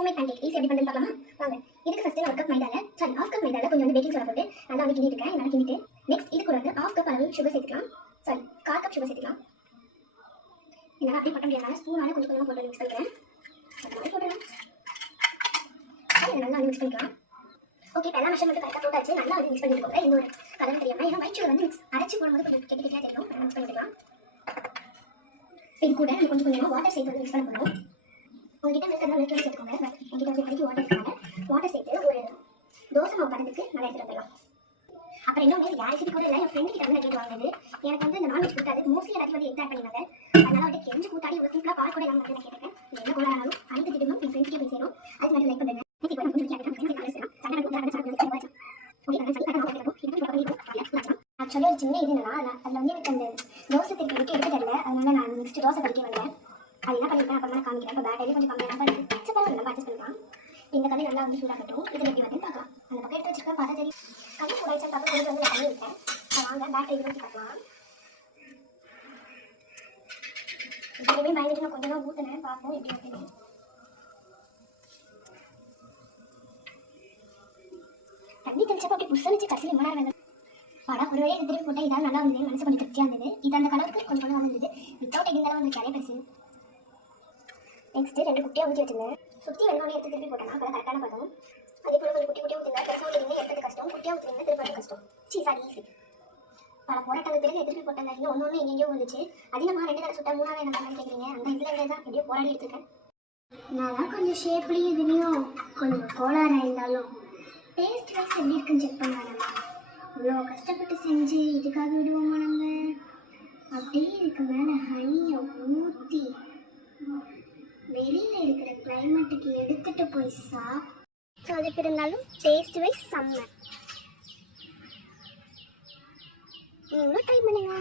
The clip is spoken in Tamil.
ஹோம்மேட் பேன்கேக் ஈஸி எப்படி பண்ணுறது பார்க்கலாமா? வாங்க. இதுக்கு ஃபஸ்ட்டு ஒரு கப் மைதாவில் ஹாஃப் கப் மைதாவில் கொஞ்சம் பேக்கிங் சோடா போட்டு நல்லா வந்து கிண்டிட்டு நல்லா கிண்டிட்டு நெக்ஸ்ட் இது கூட வந்து ஹாஃப் கப் அளவு சுகர் சேர்த்துக்கலாம். 1/4 கப் சுகர் சேர்த்துக்கலாம். என்னால் அப்படியே பட்ட முடியாத ஸ்பூனால கொஞ்சம் கொஞ்சமாக போட்டு மிக்ஸ் பண்ணிக்கிறேன். போட்டுறேன். இதை நல்லா மிக்ஸ் பண்ணிக்கலாம். ஓகே, இப்போ எல்லா மெஷர்மெண்ட்டும் கரெக்டாக போட்டாச்சு. நல்லா வந்து மிக்ஸ் பண்ணிட்டு போகிறேன். எந்த ஒரு கலரும் தெரியாமல். ஏன்னா ஒயிட் சுகர் வந்து அரைச்சி போடும்போது கொஞ்சம் கெட்டி கெட்டியாக தெரியும். மிக்ஸ் பண்ணிக்கலாம். இது கூட நம்ம கொஞ்சம் கொஞ்சமாக வாட்டர் சேர்த்து வந்து மிக்ஸ் பண்ண போகிறோம். உங்ககிட்ட மில்க் மில்க் சேர்த்துக்கோங்க. என்கிட்ட வந்து இப்போதைக்கு வாட்டர் சேர்த்து ஒரு தோசை மாவு பதத்துக்கு நல்லா எடுத்துகிட்டு வந்துடலாம். அப்புறம் இன்னொன்று யார் ரெசிபி கூட இல்லை, என் ஃப்ரெண்டு கிட்ட வந்து நான் கேட்டு வாங்கினது. எனக்கு வந்து இந்த நான்வெஜ் கொடுத்தாது மோஸ்ட்லி எல்லாத்தையும் வந்து எக் ஆட் பண்ணினாங்க. அதனால வந்து கெஞ்சு கூத்தாடி ஒரு சிம்பிளாக பால் கூட எல்லாம் வந்து நான் கேட்டேன். என்ன கூட ஆனாலும் அனைத்து திட்டமும் என் ஃப்ரெண்ட்ஸ்க்கே போய் சேரும். அதுக்கு மட்டும் லைக் பண்ணுறேன். ஆக்சுவலி ஒரு சின்ன இது என்னன்னா அதில் வந்து எனக்கு அந்த தோசை திருப்பி விட்டு எடுத்து தரல. அதனால நான் நெக்ஸ்ட் தோசை படிக்க வந்தேன். அது என்ன பண்ணிருக்கேன் அப்புறமா காமிக்கிறேன். இப்போ பேட்டரி கொஞ்சம் கம்மியாக தான் இருக்குது. பரவாயில்ல, நம்ம அட்ஜஸ்ட் பண்ணிக்கலாம். இந்த கல்லை நல்லா வந்து சூடாகட்டும். இதில் எப்படி வந்து பார்க்கலாம். அந்த பக்கம் எடுத்து வச்சுருக்கேன். பார்த்தா தெரியும். கல்லை சூடாச்சு பார்த்து கொஞ்சம் வந்து நான் பண்ணி விட்டேன். வாங்க பேட்டரி ஊற்றி பார்க்கலாம். இப்போவே பயந்துட்டு நான் கொஞ்சமாக ஊற்றினேன். பார்ப்போம் எப்படி ஊற்றுனேன். தண்ணி தெளிச்சப்போ அப்படி புஷ்ஷனிச்சு கடைசியில் ரொம்ப நேரம் படம் ஒரு வழியாக திருப்பி போட்டால் இதாவது நல்லா வந்தது. மனசு கொஞ்சம் திருப்தியாக இருந்தது. இது அந்த கலருக்கு கொஞ்சம் கொஞ்சம் வந்தது. வித்தவுட் எங்கேயும் வந்து நிறைய பெருசு. நெக்ஸ்ட்டு 2 குட்டியாக ஊற்றி வச்சுருந்தேன். சுற்றி வெள்ளோடனே எடுத்து திருப்பி போட்டேன்னா அப்போ கரெக்டான பதம். அதே போல் கொஞ்சம் குட்டி குட்டியாக ஊற்றுங்க. பெருசாக ஊற்றுறீங்க எடுத்தது கஷ்டம். குட்டியாக ஊற்றுறீங்க திருப்பி கஷ்டம். Sorry easy. பல போராட்டங்கள் பிறகு திருப்பி போட்டாங்க. இன்னும் ஒன்று எங்கேயோ வந்துச்சு. அதிகமாக 2 தடவை சுட்டா 3ஆவது என்ன பண்ணலான்னு கேட்குறீங்க. அந்த இதில் தான் எப்படியோ போராடி எடுத்துருக்கேன். நான் தான் கொஞ்சம் ஷேப்லேயும் இதுலேயும் கொஞ்சம் கோளாறாக இருந்தாலும் டேஸ்ட் வைஸ் எப்படி இருக்குன்னு செக் பண்ணலாம். இவ்வளோ கஷ்டப்பட்டு செஞ்சு இதுக்காக விடுவோமா நம்ம? அப்படியே இதுக்கு மேலே ஹனியை ஊற்றி வெளியில் இருக்கிற கிளைமேட்டுக்கு எடுத்துகிட்டு போய் ஸோ அது எப்படி இருந்தாலும் டேஸ்ட் வைஸ் செம்ம. நீங்களும் ட்ரை பண்ணுங்க.